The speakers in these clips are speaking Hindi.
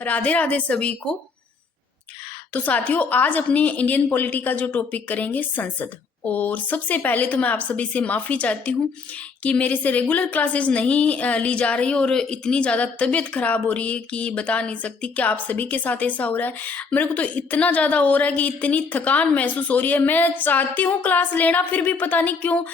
राधे राधे सभी को। तो साथियों, आज अपने इंडियन पॉलिटी का जो टॉपिक करेंगे संसद। और सबसे पहले तो मैं आप सभी से माफ़ी चाहती हूँ कि मेरे से रेगुलर क्लासेस नहीं ली जा रही और इतनी ज़्यादा तबीयत खराब हो रही है कि बता नहीं सकती कि आप सभी के साथ ऐसा हो रहा है। मेरे को तो इतना ज़्यादा हो रहा है कि इतनी थकान महसूस हो रही है। मैं चाहती हूँ क्लास लेना, फिर भी पता नहीं क्यों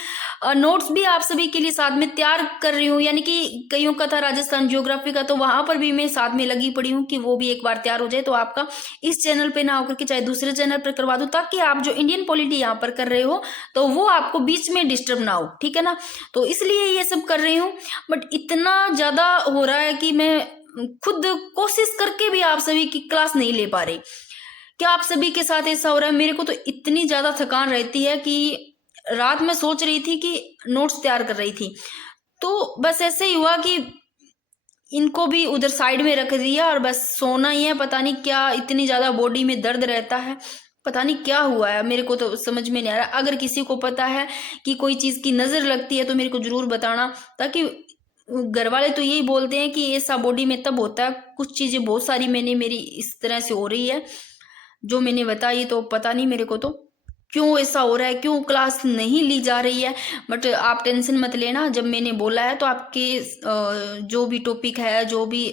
नोट्स भी आप सभी के लिए साथ में तैयार कर रही हूँ। यानी कि कईयों का था राजस्थान ज्योग्राफी का, तो वहां पर भी मैं साथ में लगी पड़ी हूँ कि वो भी एक बार तैयार हो जाए। तो आपका इस चैनल पे ना होकर के चाहे दूसरे चैनल पर करवा दूं, ताकि आप जो इंडियन पॉलिटी यहाँ पर कर रहे हो तो वो आपको बीच में डिस्टर्ब ना हो, ठीक है ना। तो इसलिए ये सब कर रही हूँ। बट इतना ज्यादा हो रहा है कि मैं खुद कोशिश करके भी आप सभी की क्लास नहीं ले पा रही। क्या आप सभी के साथ ऐसा हो रहा है? मेरे को तो इतनी ज्यादा थकान रहती है कि रात में सोच रही थी कि नोट्स तैयार कर रही थी, तो बस ऐसे ही हुआ कि इनको भी उधर साइड में रख दिया और बस सोना ही है। पता नहीं क्या इतनी ज्यादा बॉडी में दर्द रहता है, पता नहीं क्या हुआ है, मेरे को तो समझ में नहीं आ रहा। अगर किसी को पता है कि कोई चीज की नजर लगती है तो मेरे को जरूर बताना, ताकि घर वाले तो यही बोलते हैं कि ऐसा बॉडी में तब होता है। कुछ चीजें बहुत सारी मेरी इस तरह से हो रही है जो मैंने बताई, तो पता नहीं मेरे को तो क्यों ऐसा हो रहा है, क्यों क्लास नहीं ली जा रही है। बट आप टेंशन मत लेना, जब मैंने बोला है तो आपके जो भी टॉपिक है, जो भी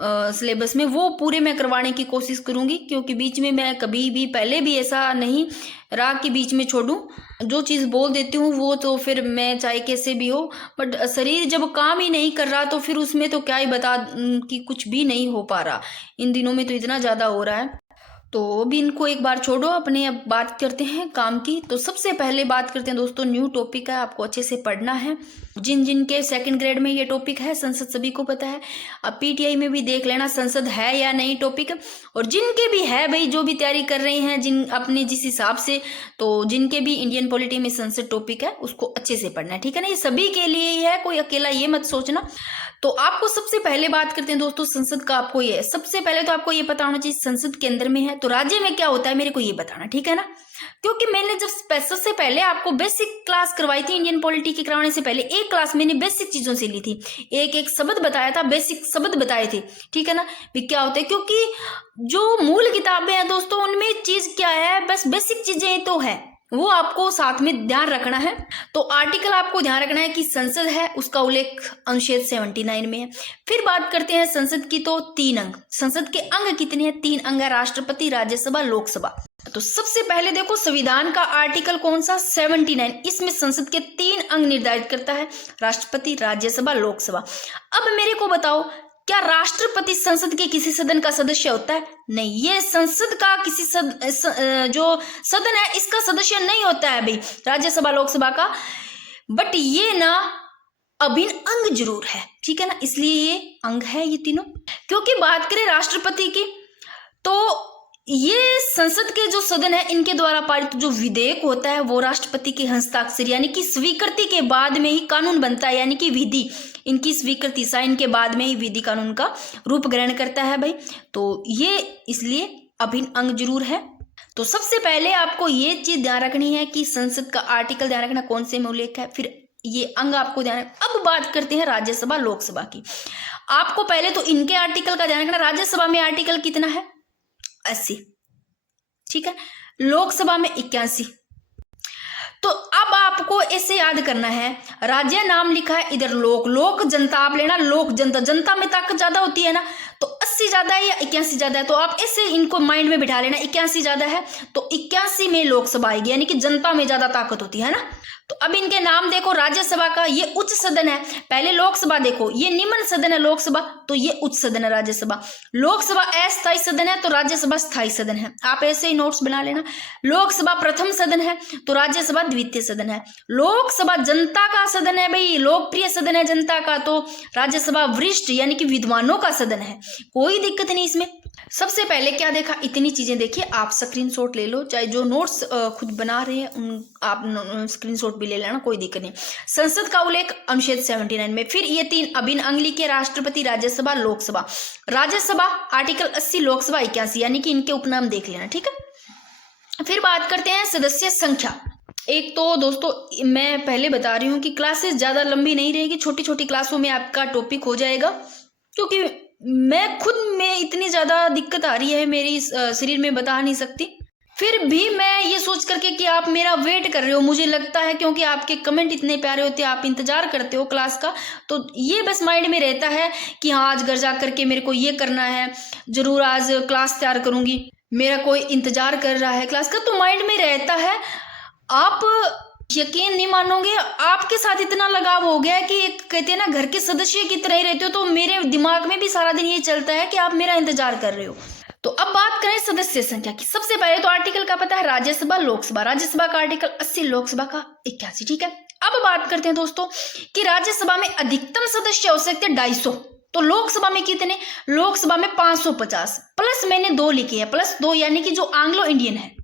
सिलेबस में, वो पूरे मैं करवाने की कोशिश करूंगी। क्योंकि बीच में मैं कभी भी पहले भी ऐसा नहीं रहा कि बीच में छोड़ूं। जो चीज़ बोल देती हूँ वो तो फिर मैं चाहे कैसे भी हो, बट शरीर जब काम ही नहीं कर रहा तो फिर उसमें तो क्या ही बता कि कुछ भी नहीं हो पा रहा। इन दिनों में तो इतना ज़्यादा हो रहा है। तो अभी इनको एक बार छोड़ो, अपने अब बात करते हैं काम की। तो सबसे पहले बात करते हैं दोस्तों, न्यू टॉपिक है, आपको अच्छे से पढ़ना है। जिन जिन के सेकंड ग्रेड में ये टॉपिक है संसद, सभी को पता है। अब पीटीआई में भी देख लेना संसद है या नहीं टॉपिक। और जिनके भी है भाई, जो भी तैयारी कर रहे हैं जिन अपने जिस हिसाब से, तो जिनके भी इंडियन पॉलिटी में संसद टॉपिक है उसको अच्छे से पढ़ना है, ठीक है ना। ये सभी के लिए ही है, कोई अकेला ये मत सोचना। तो आपको सबसे पहले बात करते हैं दोस्तों संसद का। आपको ये सबसे पहले तो आपको ये पता होना चाहिए संसद केंद्र में है, तो राज्य में क्या होता है मेरे को ये बताना, ठीक है ना। क्योंकि मैंने जब सबसे पहले आपको बेसिक क्लास करवाई थी इंडियन पॉलिटी की, करवाने से पहले एक क्लास मैंने बेसिक चीजों से ली थी। एक एक शब्द बताया था, बेसिक शब्द बताए थे, ठीक है ना। भी क्या होता है, क्योंकि जो मूल किताबें हैं दोस्तों उनमें चीज क्या है, बस बेसिक चीजें तो है, वो आपको साथ में ध्यान रखना है। तो आर्टिकल आपको ध्यान रखना है कि संसद है, उसका उल्लेख अनुच्छेद 79 में है। फिर बात करते हैं संसद की, तो 3 अंग। संसद के अंग कितने हैं? 3 अंग है, राष्ट्रपति, राज्यसभा, लोकसभा। तो सबसे पहले देखो संविधान का आर्टिकल कौन सा? 79। इसमें संसद के 3 अंग निर्धारित करता है, राष्ट्रपति, राज्यसभा, लोकसभा। अब मेरे को बताओ, क्या राष्ट्रपति संसद के किसी सदन का सदस्य होता है? नहीं, ये संसद का किसी जो सदन है इसका सदस्य नहीं होता है भाई, राज्यसभा लोकसभा का। बट ये ना अभिन्न अंग जरूर है, ठीक है ना, इसलिए ये अंग है ये तीनों। क्योंकि बात करें राष्ट्रपति की, तो ये संसद के जो सदन है इनके द्वारा पारित जो विधेयक होता है वो राष्ट्रपति के हस्ताक्षर यानी कि स्वीकृति के बाद में ही कानून बनता है, यानी कि विधि, इनकी स्वीकृति साइन के बाद में ही विधि कानून का रूप ग्रहण करता है भाई। तो ये इसलिए अभिन्न अंग जरूर है। तो सबसे पहले आपको ये चीज ध्यान रखनी है कि संसद का आर्टिकल ध्यान रखना कौन से में उल्लेख है, फिर ये अंग आपको ध्यान रखना। अब बात करते हैं राज्यसभा लोकसभा की। आपको पहले तो इनके आर्टिकल का ध्यान रखना। राज्यसभा में आर्टिकल कितना है? 80, ठीक है। लोकसभा में 81। तो अब आपको ऐसे याद करना है, राज्य नाम लिखा है इधर, लोक, लोक जनता आप लेना, लोक जनता, जनता में ताकत ज्यादा होती है ना, तो 80 ज्यादा है या 81 ज्यादा है, तो आप ऐसे इनको माइंड में बिठा लेना, 81 ज्यादा है तो 81 में लोकसभा आएगी, यानी कि जनता में ज्यादा ताकत होती है ना। तो अब इनके नाम देखो, राज्यसभा का ये उच्च सदन है, पहले लोकसभा देखो ये निम्न सदन है लोकसभा, तो ये उच्च सदन है राज्यसभा। लोकसभा अस्थायी सदन है तो राज्यसभा स्थायी सदन है, आप ऐसे ही नोट्स बना लेना। लोकसभा प्रथम सदन है तो राज्यसभा द्वितीय सदन है। लोकसभा जनता का सदन है भाई, लोकप्रिय सदन है जनता का, तो राज्यसभा वरिष्ठ यानी कि विद्वानों का सदन है, कोई दिक्कत नहीं इसमें। सबसे पहले क्या देखा, इतनी चीजें देखिए, आप स्क्रीनशॉट ले लो, चाहे जो नोट्स खुद बना रहे हैं उन आप स्क्रीनशॉट भी ले लेना, कोई दिक्कत नहीं। संसद का उल्लेख अनुच्छेद 79 में। फिर ये 3 अभिन्न अंग लिखे, राष्ट्रपति, राज्यसभा, लोकसभा। राज्यसभा आर्टिकल 80, लोकसभा 81, यानी कि इनके उपनाम देख लेना, ठीक है। फिर बात करते हैं सदस्य संख्या। एक तो दोस्तों मैं पहले बता रही हूँ कि क्लासेस ज्यादा लंबी नहीं रहेगी, छोटी छोटी क्लासों में आपका टॉपिक हो जाएगा, क्योंकि मैं खुद में इतनी ज़्यादा दिक्कत आ रही है मेरी इस शरीर में, बता नहीं सकती। फिर भी मैं ये सोच करके कि आप मेरा वेट कर रहे हो, मुझे लगता है क्योंकि आपके कमेंट इतने प्यारे होते हैं, आप इंतजार करते हो क्लास का, तो ये बस माइंड में रहता है कि हाँ आज घर जा करके मेरे को ये करना है, जरूर आज क्लास तैयार करूंगी, मेरा कोई इंतजार कर रहा है क्लास का, तो माइंड में रहता है। आप यकीन नहीं मानोगे, आपके साथ इतना लगाव हो गया है कि एक कहते हैं ना घर के सदस्य की तरह ही रहते हो, तो मेरे दिमाग में भी सारा दिन ये चलता है कि आप मेरा इंतजार कर रहे हो। तो अब बात करें सदस्य संख्या की। सबसे पहले तो आर्टिकल का पता है राज्यसभा लोकसभा। राज्यसभा का आर्टिकल 80, लोकसभा का 81, ठीक है। अब बात करते हैं दोस्तों कि राज्यसभा में अधिकतम सदस्य हो सकते हैं 250, तो लोकसभा में कितने? लोकसभा में 550, प्लस मैंने 2 लिखे हैं, +2 यानी कि जो एंग्लो इंडियन है।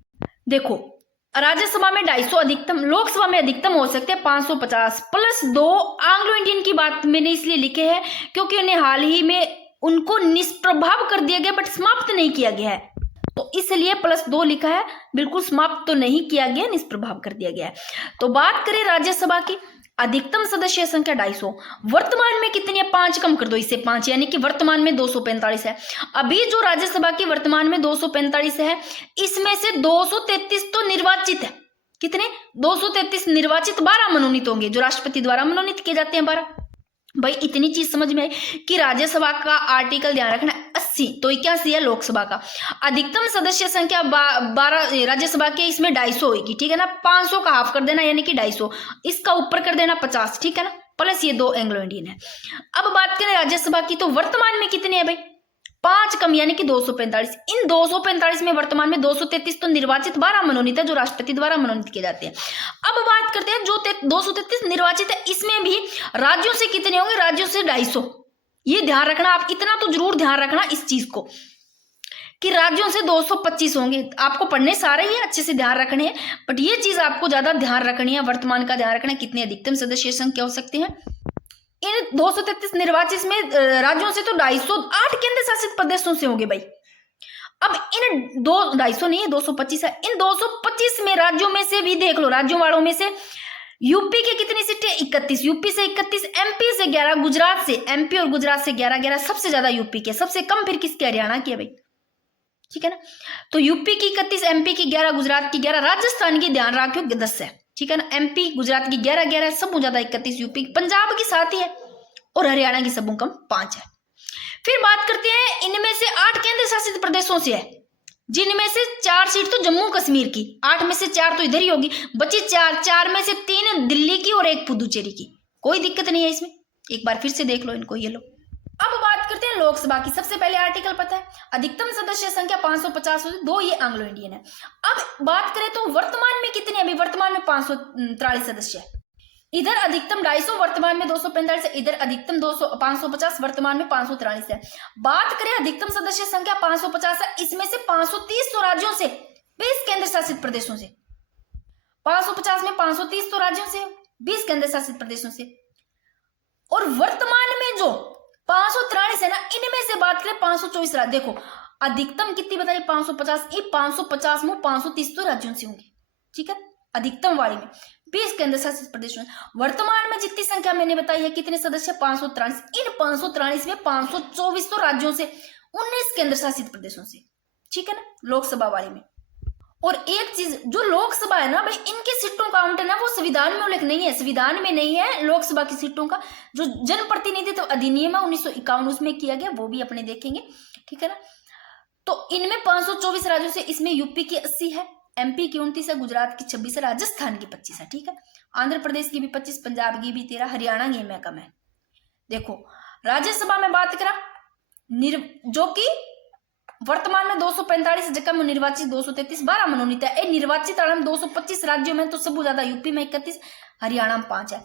देखो राज्यसभा में 250 अधिकतम, लोकसभा में अधिकतम हो सकते हैं 550 +2 एंग्लो इंडियन की बात मैंने इसलिए लिखे है क्योंकि उन्हें हाल ही में उनको निष्प्रभाव कर दिया गया, बट समाप्त नहीं किया गया है, तो इसलिए +2 लिखा है। बिल्कुल समाप्त तो नहीं किया गया, निष्प्रभाव कर दिया गया है। तो बात करें राज्यसभा की, अधिकतम सदस्य संख्या 250, वर्तमान में कितनी है? 5 कम कर दो इससे 5, यानी कि वर्तमान में 245 है। अभी जो राज्यसभा की वर्तमान में 245 है, इसमें से 233 तो निर्वाचित है। कितने? 233 निर्वाचित, 12 मनोनीत होंगे, जो राष्ट्रपति द्वारा मनोनीत किए जाते हैं 12। भाई इतनी चीज समझ में आई कि राज्यसभा का आर्टिकल ध्यान रखना 80, तो 81 है लोकसभा का। अधिकतम सदस्य संख्या 12 राज्यसभा के, इसमें 250 होगी, ठीक है ना। 500 का हाफ कर देना यानी कि 250, इसका ऊपर कर देना 50, ठीक है ना, प्लस ये 2 एंग्लो इंडियन है। अब बात करें राज्यसभा की, तो वर्तमान में कितने है भाई? 5 कम यानी कि 245। इन 245 में वर्तमान में 233 तो निर्वाचित, 12 मनोनीत है जो राष्ट्रपति द्वारा मनोनीत किए जाते हैं। अब बात करते हैं जो 233 निर्वाचित है, इसमें भी राज्यों से कितने होंगे? राज्यों से 250। ये ध्यान रखना, आप इतना तो जरूर ध्यान रखना इस चीज को कि राज्यों से 225 होंगे। आपको पढ़ने सारे ही अच्छे से ध्यान रखने हैं, बट ये चीज आपको ज्यादा ध्यान रखनी है, वर्तमान का ध्यान रखना है, कितने अधिकतम सदस्य संख्या हो सकते हैं। इन 233 निर्वाचित में राज्यों से तो 208 केंद्र शासित प्रदेशों से होंगे भाई। अब इन 250 नहीं है, 225 है। इन 225 में राज्यों में से भी देख लो, राज्यों वालों में से यूपी के कितनी सीटें? 31, यूपी से 31, एमपी से 11, गुजरात से, एमपी और गुजरात से 11-11, सबसे ज्यादा यूपी के, सबसे कम फिर किसके? हरियाणा की है भाई, ठीक है ना। तो यूपी की 31, एमपी की 11, गुजरात की 11, राजस्थान की ध्यान रखियो 10 है, ठीक है ना। एमपी गुजरात की 11-11, सबसे ज्यादा 31 यूपी, पंजाब की 7 ही है और हरियाणा की सबसे कम 5 है। फिर बात करते हैं इनमें से 8 केंद्र शासित प्रदेशों से है, जिनमें से 4 सीट तो जम्मू कश्मीर की, 8 में से 4 तो इधर ही होगी, बची 4 में से 3 दिल्ली की और 1 पुदुचेरी की। कोई दिक्कत नहीं है इसमें, एक बार फिर से देख लो इनको, ये लो। अब बात करते हैं लोकसभा की। सबसे पहले आर्टिकल पता है, अधिकतम सदस्य संख्या 550, 2 ये एंग्लो इंडियन है। अब बात करें तो वर्तमान में कितने? अभी वर्तमान में 543 सदस्य है। इधर अधिकतम 250, वर्तमान में 245 है। इधर अधिकतम 550, वर्तमान में 543 है। बात करें अधिकतम सदस्य संख्या 550 है, इसमें से 530 तो राज्यों से, 20 केंद्र शासित प्रदेशों से। 550 में 530 तो राज्यों से, 20 केंद्र शासित प्रदेशों से। और वर्तमान में जो 543 है ना, इनमें से बात करें 524 राज्य। देखो अधिकतम कितनी बताइए? 550, 550 में 530 तो राज्यों से होंगे, ठीक है, अधिकतम वाली में 20 केंद्र शासित प्रदेशों। वर्तमान में जितनी संख्या मैंने बताई है, कितने सदस्य? 543। इन 543 में 524 तो राज्यों से, 19 केंद्र शासित प्रदेशों से, ठीक है ना, लोकसभा वाली में। और एक चीज, जो लोकसभा है ना भाई, इनकी सीटों का आवंटन है वो संविधान में उल्लेख नहीं है, संविधान में नहीं है लोकसभा की सीटों का। जो जनप्रतिनिधित्व अधिनियम है 1951, उसमें किया गया, वो भी अपने देखेंगे, ठीक है ना। तो इनमें 524 राज्यों से, इसमें यूपी की 80 है, एमपी की 29 है, गुजरात की 26 है, राजस्थान की 25 है, ठीक है, आंध्र प्रदेश की भी 25, पंजाब की भी 13, हरियाणा की में कम है। देखो राज्यसभा में बात करा, जो कि वर्तमान में 245 जगह में निर्वाचित 233, 12 मनोनीत है। निर्वाचित 225 राज्यों में, तो सबसे ज्यादा यूपी में 31, हरियाणा में 5 है।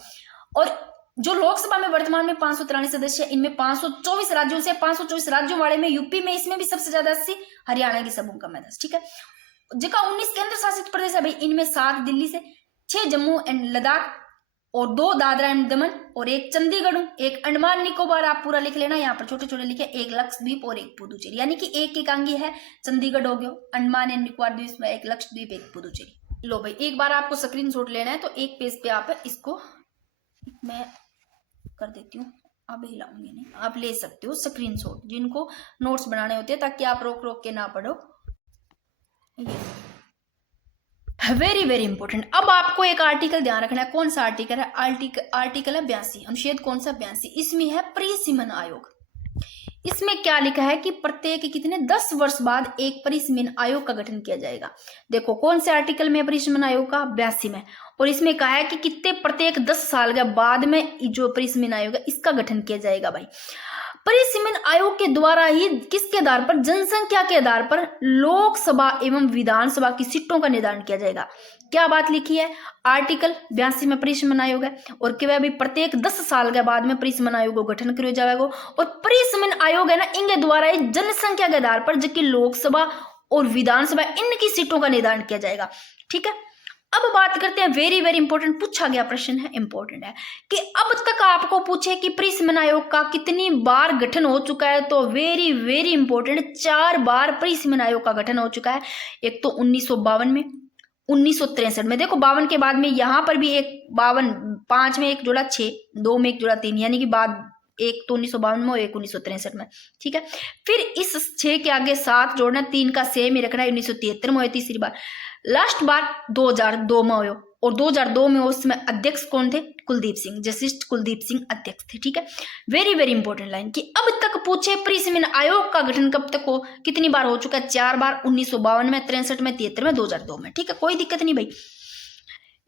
और जो लोकसभा में वर्तमान में 543 सदस्य, इनमें 524 राज्यों से, 524 राज्यों वाले में यूपी में, इसमें भी सबसे ज्यादा 80, हरियाणा की सबसे कम है 10, ठीक है। जगह 19 केंद्र शासित प्रदेश है भाई, इनमें 7 दिल्ली से, 6 जम्मू एंड लद्दाख और 2 दादरा एंड दमन और 1 चंडीगढ़, 1 अंडमान निकोबार। आप पूरा लिख लेना, यहाँ पर छोटे छोटे लिखे, 1 लक्षद्वीप और 1 पुदुचेरी, यानी कि एक अंगी है। चंडीगढ़ हो गया, अंडमान एंड निकोबार द्वीप में 1 लक्षद्वीप, 1 पुदुचेरी। लो भाई, एक बार आपको स्क्रीनशॉट लेना है तो एक पेज पे आप इसको मैं कर देती हूँ। अब हिलाऊंगी नहीं, आप ले सकते हो स्क्रीनशॉट, जिनको नोट्स बनाने होते हैं ताकि आप रोक रोक के ना पढ़ो। Very very important. अब आपको एक आर्टिकल ध्यान रखना है, कौन सा आर्टिकल है? आर्टिकल है 82, अनुच्छेद कौन सा? 82। इसमें है परिसीमन आयोग। इसमें क्या लिखा है कि प्रत्येक कितने 10 वर्ष बाद एक परिसीमन आयोग का गठन किया जाएगा। देखो कौन से आर्टिकल में परिसीमन आयोग का? 82 में। और इसमें कहा है कि कितने प्रत्येक 10 साल के बाद में जो परिसीमन आयोग है इसका गठन किया जाएगा। भाई परिसीमन आयोग के द्वारा ही किसके आधार पर? जनसंख्या के आधार पर लोकसभा एवं विधानसभा की सीटों का निर्धारण किया जाएगा। क्या बात लिखी है? आर्टिकल 82 में परिसीमन आयोग है और क्या भी प्रत्येक 10 साल के बाद में परिसीमन आयोग को गठन किया जाएगा। और परिसीमन आयोग है ना, इनके द्वारा ही जनसंख्या के आधार पर जबकि लोकसभा और विधानसभा इनकी सीटों का निर्धारण किया जाएगा। ठीक है, अब बात करते हैं, वेरी वेरी इंपॉर्टेंट पूछा गया प्रश्न है, इंपॉर्टेंट है कि अब तक आपको पूछे कि परिसीमन आयोग का कितनी बार गठन हो चुका है, तो वेरी वेरी इंपॉर्टेंट 4 बार परिसीमन आयोग का गठन हो चुका है। एक तो 1952 में, 1963 में। देखो 52 के बाद में यहाँ पर भी एक 52, 5 में एक जोड़ा 6, 2 में एक जोड़ा 3, यानी कि बाद एक तो 1952 में और एक 1963 में। ठीक है, फिर इस 6 के आगे 7 जोड़ना, 3 का सेम ही रखना है। 1973 में हुई तीसरी बार, लास्ट बार 2002 में हुई और 2002 में उसमें अध्यक्ष कौन थे? कुलदीप सिंह, जस्टिस कुलदीप सिंह अध्यक्ष थे। ठीक है, वेरी वेरी इंपॉर्टेंट लाइन कि अब तक पूछे परिसीमन आयोग का गठन कब तक हो, कितनी बार हो चुका है? 4 बार, 1952 में, 63 में, 73 में, 2002 में। ठीक है, कोई दिक्कत नहीं भाई,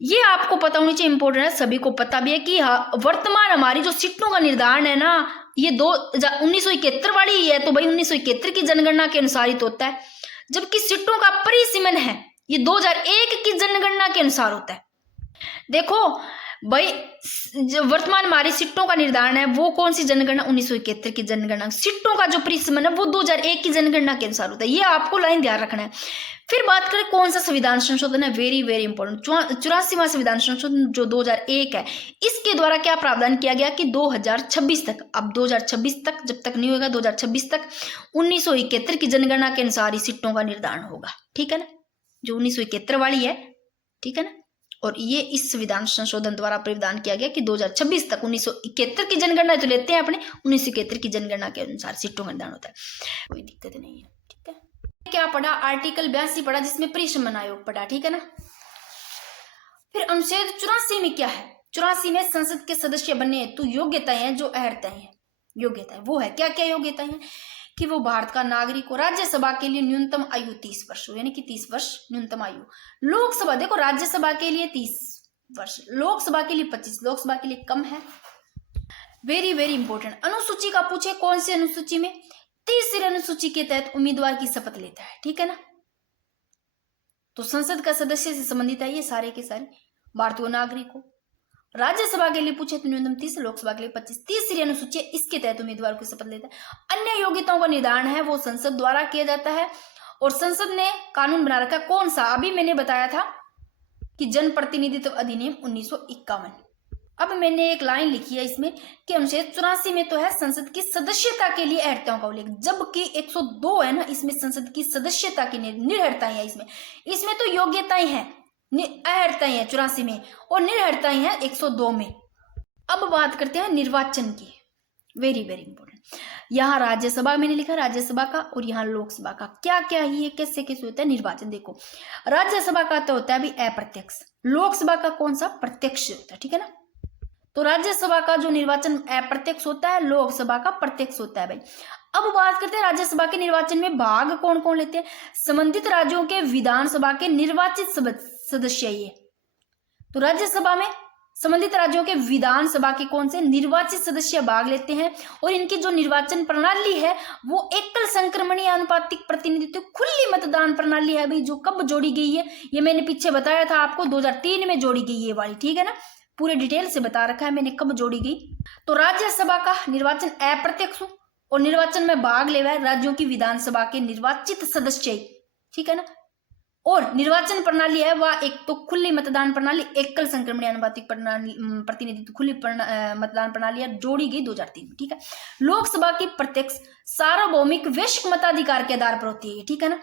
ये आपको पता होनी चाहिए, इंपॉर्टेंट है, सभी को पता भी है कि वर्तमान हमारी जो सीटों का निर्धारण है ना, ये 1971 वाली ही है, तो भाई 1971 की जनगणना के अनुसार ही तो होता है, जबकि सीटों का परिसीमन है ये 2001 की जनगणना के अनुसार होता है। देखो भाई जो वर्तमान हमारी सीटों का निर्धारण है वो कौन सी जनगणना? 1971 की जनगणना। सीटों का जो परिसीमन है वो 2001 की जनगणना के अनुसार होता है, ये आपको लाइन ध्यान रखना है। फिर बात करें कौन सा संविधान संशोधन है, वेरी वेरी इंपॉर्टेंट, 84वां संविधान संशोधन जो 2001 है, इसके द्वारा क्या प्रावधान किया गया कि 2026 तक, अब 2026 तक जब तक नहीं होगा, 2026 तक 1971 की जनगणना के अनुसार ही सीटों का निर्धारण होगा। ठीक है ना, जो 1971 वाली है। ठीक है ना, और ये इस संविधान संशोधन द्वारा प्रावधान किया गया कि 2026 तक 1971 की जनगणना तो लेते हैं अपने, 1971 की जनगणना के अनुसार सीटों का निर्धारण होता है, कोई दिक्कत नहीं है। ठीक है, क्या पढ़ा? आर्टिकल 82 पढ़ा जिसमें परिसीमन आयोग पढ़ा। ठीक है ना, फिर अनुच्छेद 84 में क्या है? 84 में संसद के सदस्य बनने हेतु योग्यताएं हैं, जो अर्हताएं हैं, योग्यताएं वो है क्या क्या योग्यताएं हैं कि वो भारत का नागरिक हो, राज्यसभा के लिए न्यूनतम आयु 30 वर्ष हो, यानी कि 30 वर्ष न्यूनतम आयु। लोकसभा, देखो राज्यसभा के लिए 30 वर्ष, लोकसभा के लिए 25, लोकसभा के लिए कम है। वेरी वेरी इंपॉर्टेंट, अनुसूची का पूछे कौन सी अनुसूची में? तीसरी अनुसूची के तहत उम्मीदवार की शपथ लेता है। ठीक है ना, तो संसद का सदस्य से संबंधित है ये सारे के सारे भारतीय नागरिक हो। राज्यसभा के लिए पूछे तो न्यूनतम 30, लोकसभा के लिए 25। तीसरी अनुसूची इसके तहत उम्मीदवार को शपथ लेता है। अन्य योग्यताओं का निर्धारण है वो संसद द्वारा किया जाता है और संसद ने कानून बना रखा कौन सा? अभी मैंने बताया था कि जन प्रतिनिधित्व अधिनियम 1951। अब मैंने एक लाइन लिखी है इसमें कि अनुच्छेद 84 में तो है संसद की सदस्यता के लिए अर्हताओं का उल्लेख, जबकि 102 है ना, इसमें संसद की सदस्यता की निर्भरताएं है। इसमें तो योग्यताएं हैं, अर्हताएं हैं 84 में और निर्भरताएं हैं 102 में। अब बात करते हैं निर्वाचन की, वेरी वेरी इंपॉर्टेंट। यहाँ राज्यसभा मैंने लिखा राज्यसभा का और यहाँ लोकसभा का क्या क्या ही है, कैसे कैसे होता है निर्वाचन। देखो राज्यसभा का तो होता है अभी अप्रत्यक्ष, लोकसभा का कौन सा? प्रत्यक्ष होता है। ठीक है ना, तो राज्यसभा का जो निर्वाचन अप्रत्यक्ष होता है, लोकसभा का प्रत्यक्ष होता है भाई। अब बात करते हैं राज्यसभा के निर्वाचन में भाग कौन कौन लेते हैं? संबंधित राज्यों के विधानसभा के निर्वाचित सदस्य। ये तो राज्यसभा में संबंधित राज्यों के विधानसभा के कौन से निर्वाचित सदस्य भाग लेते हैं और इनकी जो निर्वाचन प्रणाली है वो एकल संक्रमणीय आनुपातिक प्रतिनिधित्व खुली मतदान प्रणाली है भाई, जो कब जोड़ी गई है ये मैंने पीछे बताया था आपको, 2003 में जोड़ी गई ये वाली। ठीक है ना, पूरे डिटेल से बता रखा है मैंने कब जोड़ी गई। तो राज्यसभा का निर्वाचन अप्रत्यक्ष और निर्वाचन में भाग ले रहा है राज्यों की विधानसभा के निर्वाचित सदस्य। ठीक है ना, और निर्वाचन प्रणाली है वह एक तो खुली मतदान प्रणाली, एकल संक्रमणीय आनुपातिक प्रतिनिधित्व खुली मतदान प्रणाली जोड़ी गई 2003 में। ठीक है, लोकसभा की प्रत्यक्ष सार्वभौमिक वैश्विक मताधिकार के आधार पर होती है। ठीक है ना,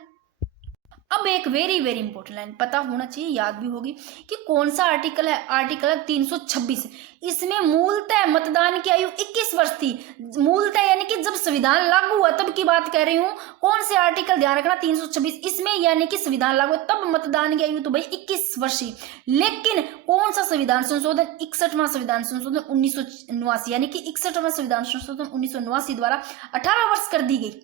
अब एक वेरी वेरी इंपॉर्टेंट लाइन पता होना चाहिए, याद भी होगी कि कौन सा आर्टिकल है। आर्टिकल 326। इसमें मूलतः मतदान की आयु 21 वर्ष थी। मूलतः यानी कि जब संविधान लागू हुआ तब की बात कह रही हूँ। कौन से आर्टिकल, ध्यान रखना, 326। इसमें यानी कि संविधान लागू हुआ तब मतदान की आयु तो भाई 21 वर्ष ही। लेकिन कौन सा संविधान संशोधन, 61वां संविधान संशोधन 1989, यानी कि 61वां संविधान संशोधन 1989 द्वारा 18 वर्ष कर दी गई।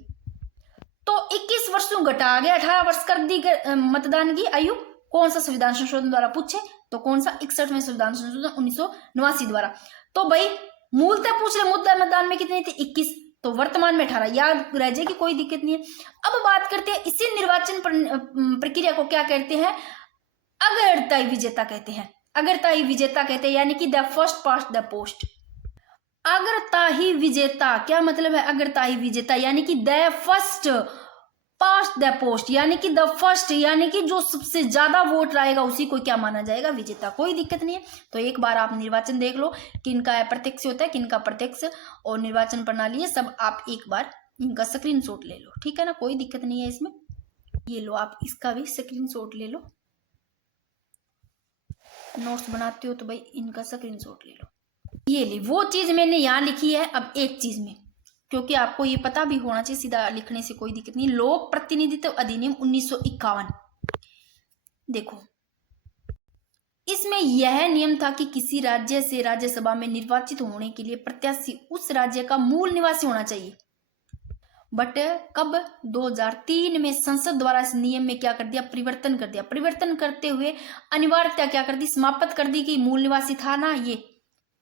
तो 21 वर्ष को घटा गया, 18 वर्ष कर दी मतदान की आयु। कौन सा संविधान संशोधन द्वारा पूछे तो कौन सा, 61वें संविधान संशोधन 1989 द्वारा। तो भाई मूलतः पूछ रहे मुद्दा मतदान में कितनी थी, 21, तो वर्तमान में 18, याद रह जाएगी, कोई दिक्कत नहीं है। अब बात करते हैं इसी निर्वाचन प्रक्रिया को क्या कहते हैं, अग्रताई विजेता कहते हैं। अग्रताई विजेता कहते हैं, यानी कि the first past the post. अग्रताही विजेता क्या मतलब है, अग्रताही विजेता यानी कि the first past the post, यानी कि द फर्स्ट, यानी कि जो सबसे ज्यादा वोट लाएगा उसी को क्या माना जाएगा, विजेता। कोई दिक्कत नहीं है। तो एक बार आप निर्वाचन देख लो, किनका अप्रत्यक्ष होता है, किनका प्रत्यक्ष, और निर्वाचन प्रणाली है सब, आप एक बार इनका स्क्रीनशॉट ले लो, ठीक है ना, कोई दिक्कत नहीं है इसमें। ये लो, आप इसका भी स्क्रीनशॉट ले लो, नोट्स बनाते हो तो भाई इनका स्क्रीनशॉट ले लो। ये ली वो चीज मैंने यहाँ लिखी है। अब एक चीज में, क्योंकि आपको ये पता भी होना चाहिए, सीधा लिखने से कोई दिक्कत नहीं। लोक प्रतिनिधित्व अधिनियम 1951, देखो इसमें यह नियम था कि किसी राज्य से राज्यसभा में निर्वाचित होने के लिए प्रत्याशी उस राज्य का मूल निवासी होना चाहिए। बट कब, 2003 में संसद द्वारा इस नियम में क्या कर दिया, परिवर्तन कर दिया। परिवर्तन करते हुए अनिवार्यता क्या कर दी, समाप्त कर दी कि मूल निवासी था ना, ये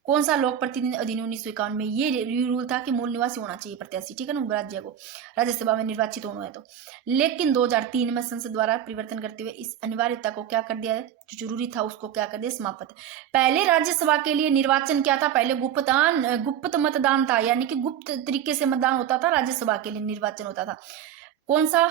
कौन सा, लोक प्रतिनिधि अधिनियम 1951 में ये रूल था कि मूल निवासी होना चाहिए प्रत्याशी, ठीक है ना, राज्य को राज्यसभा में निर्वाचित होना है तो। लेकिन 2003 में संसद द्वारा परिवर्तन करते हुए इस अनिवार्यता को क्या कर दिया है, जो जरूरी था उसको क्या कर दिया, समाप्त। पहले राज्यसभा के लिए निर्वाचन क्या था, पहले गुप्त मतदान था, यानी कि गुप्त तरीके से मतदान होता था, राज्यसभा के लिए निर्वाचन होता था। कौन सा,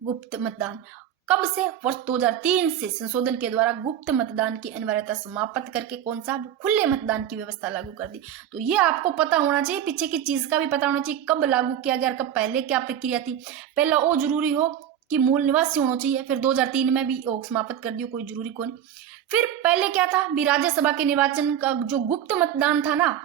गुप्त मतदान। कब से, वर्ष 2003 से संशोधन के द्वारा गुप्त मतदान की अनिवार्यता समाप्त करके कौन सा, खुले मतदान की व्यवस्था लागू कर दी। तो ये आपको पता होना चाहिए, पीछे की चीज का भी पता होना चाहिए, कब लागू किया गया, कब पहले क्या प्रक्रिया थी। पहला वो जरूरी हो कि मूल निवासी होना चाहिए, फिर 2003 में भी समाप्त कर दियो, कोई जरूरी कौन। फिर पहले क्या था भी, राज्यसभा के निर्वाचन का जो गुप्त मतदान था ना,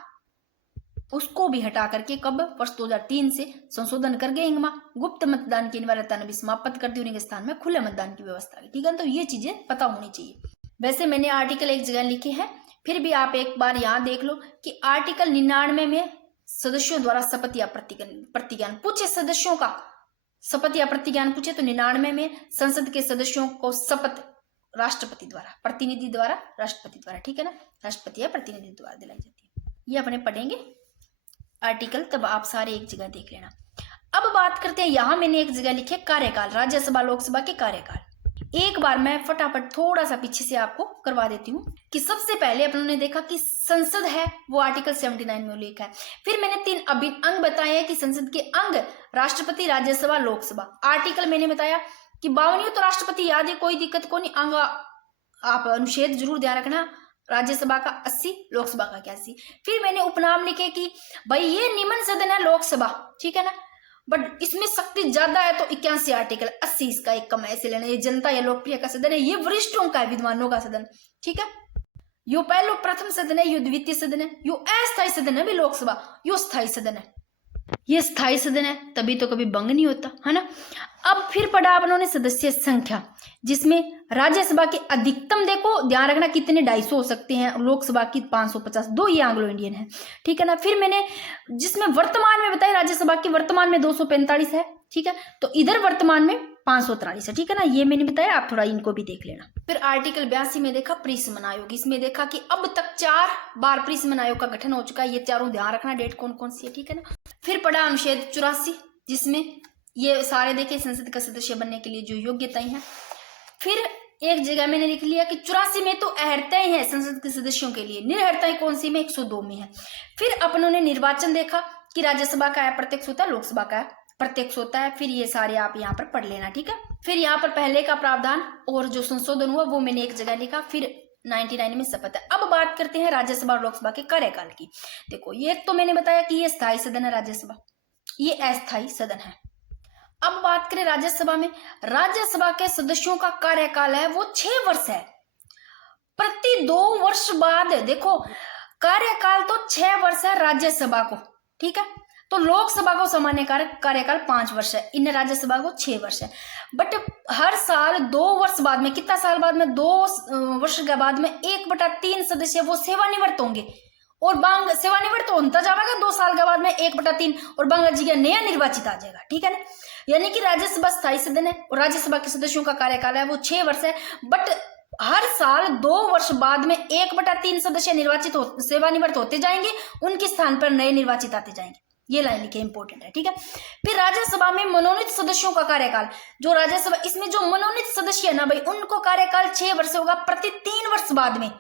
उसको भी हटा करके कब, वर्ष 2003 से संशोधन कर गए इंगमा, गुप्त मतदान की अनिवार्यता ने भी समाप्त कर दी, उनके स्थान में खुले मतदान की व्यवस्था की, ठीक है। तो ये चीजें पता होनी चाहिए। वैसे मैंने आर्टिकल एक जगह लिखे हैं, फिर भी आप एक बार यहाँ देख लो कि आर्टिकल 99 में सदस्यों द्वारा शपथ या प्रतिज्ञान पूछे, सदस्यों का शपथ या प्रतिज्ञान पूछे तो 99 में संसद के सदस्यों को शपथ राष्ट्रपति द्वारा, प्रतिनिधि द्वारा, राष्ट्रपति द्वारा, ठीक है ना, राष्ट्रपति या प्रतिनिधि द्वारा दिलाई जाती है। ये अपने पढ़ेंगे आर्टिकल, तब आप सारे एक जगह देख लेना। अब बात करते हैं, यहां मैंने एक जगह लिखे कार्यकाल, राज्यसभा लोकसभा के कार्यकाल। एक बार मैं फटाफट थोड़ा सा पीछे से आपको करवा देती हूँ कि सबसे पहले अपन ने देखा कि संसद है वो आर्टिकल 79 में उल्लेख है। फिर मैंने 3 अभिन्न अंग बताए हैं कि संसद के अंग, राष्ट्रपति, राज्यसभा, लोकसभा। आर्टिकल मैंने बताया कि 52 तो राष्ट्रपति याद है, कोई दिक्कत को नहीं। अंग आप अनुच्छेद जरूर ध्यान रखना, राज्यसभा का 80, लोकसभा का 81। फिर मैंने उपनाम लिखे कि भाई ये निम्न सदन है लोकसभा, ठीक है ना, बट इसमें शक्ति ज्यादा है तो 81 आर्टिकल, 80 इसका एक कम, ऐसे लेना। ये जनता या लोकप्रिय का सदन है, ये वरिष्ठों का है, विद्वानों का सदन, ठीक है। यो पहलो प्रथम सदन है, यो द्वितीय सदन है, यो अस्थायी सदन है भी लोकसभा, यो स्थायी सदन है। ये स्थायी सदन है, तभी तो कभी भंग नहीं होता, है ना। अब फिर पढ़ा उन्होंने सदस्य संख्या, जिसमें राज्यसभा के अधिकतम देखो ध्यान रखना कितने, 250 हो सकते हैं, लोकसभा की 550, 2 ये एंग्लो इंडियन है, ठीक है ना। फिर मैंने जिसमें वर्तमान में बताई, राज्यसभा की वर्तमान में 245 है, ठीक है, तो इधर वर्तमान में 543 है, ठीक है ना, ये मैंने बताया, आप थोड़ा इनको भी देख लेना। फिर आर्टिकल 82 में देखा परिसमन आयोग, इसमें देखा कि अब तक 4 बार परिसमन आयोग का गठन हो चुका है, ये चारों ध्यान रखना, डेट कौन कौन सी है, ठीक है ना। फिर पढ़ा अनुच्छेद 84, जिसमें ये सारे देखे संसद का सदस्य बनने के लिए जो योग्यताएं हैं। फिर एक जगह मैंने लिख लिया कि 84 में तो अहर्ताएं हैं संसद के सदस्यों के लिए, निर्हर्ताएं कौन सी में, 102 में है। फिर अपनों ने निर्वाचन देखा कि राज्यसभा का अप्रत्यक्ष होता है, लोकसभा का प्रत्यक्ष होता है। फिर ये सारे आप यहाँ पर पढ़ लेना, ठीक है। फिर यहाँ पर पहले का प्रावधान और जो संशोधन हुआ वो मैंने एक जगह लिखा। फिर 99 में शपथ है। अब बात करते हैं राज्यसभा और लोकसभा के कार्यकाल की। देखो ये तो मैंने बताया कि ये स्थायी सदन है राज्यसभा, ये अस्थायी सदन है। अब बात करें राज्यसभा में, राज्यसभा के सदस्यों का कार्यकाल है वो 6 वर्ष है। प्रति 2 वर्ष बाद, देखो कार्यकाल तो 6 वर्ष है राज्यसभा को, ठीक है। तो लोकसभा को सामान्य कार्यकाल 5 वर्ष है, इन राज्यसभा को 6 वर्ष है। बट हर साल 2 वर्ष बाद में, कितना साल बाद में, 2 वर्ष के बाद में 1/3 सदस्य वो सेवानिवृत्त होंगे और बांग सेवानिवृत्त होता जाएगा 2 साल के बाद में 1/3 और बांग्ला जी का नया निर्वाचित आ जाएगा, ठीक है ना। यानी कि राज्यसभा स्थायी सदन है और राज्यसभा के सदस्यों का कार्यकाल है वो 6 वर्ष है। बट हर साल 2 वर्ष बाद में 1/3 सदस्य निर्वाचित सेवानिवृत्त होते जाएंगे, उनके स्थान पर नए निर्वाचित आते जाएंगे। ये लाइन लिखे, इंपॉर्टेंट है, ठीक है। फिर राज्यसभा में मनोनीत सदस्यों का कार्यकाल, जो राज्यसभा, इसमें जो मनोनीत सदस्य है ना भाई, उनको कार्यकाल 6 वर्ष होगा प्रति 3 वर्ष बाद में।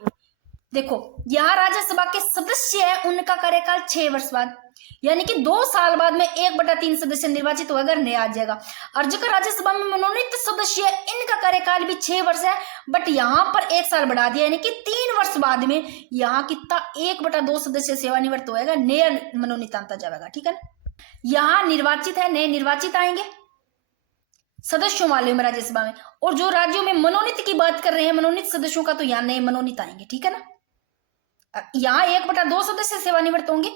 देखो यहाँ राज्यसभा के सदस्य है, उनका कार्यकाल 6 वर्ष बाद, यानी कि 2 साल बाद में 1/3 सदस्य निर्वाचित होगा, नया आ जाएगा। और जो राज्यसभा में मनोनीत सदस्य है, इनका कार्यकाल भी 6 वर्ष है, बट यहाँ पर 1 साल बढ़ा दिया, यानी कि 3 वर्ष बाद में यहाँ कितना 1/2 सदस्य सेवानिवृत्त होएगा, नया मनोनीत आता जाएगा, ठीक है ना। यहाँ निर्वाचित है, नए निर्वाचित आएंगे सदस्यों वाले में राज्यसभा में, और जो राज्यों में मनोनीत की बात कर रहे हैं, मनोनीत सदस्यों का, तो यहाँ नए मनोनीत आएंगे, ठीक है ना। यहाँ 1/2 सदस्य सेवानिवृत्त होंगे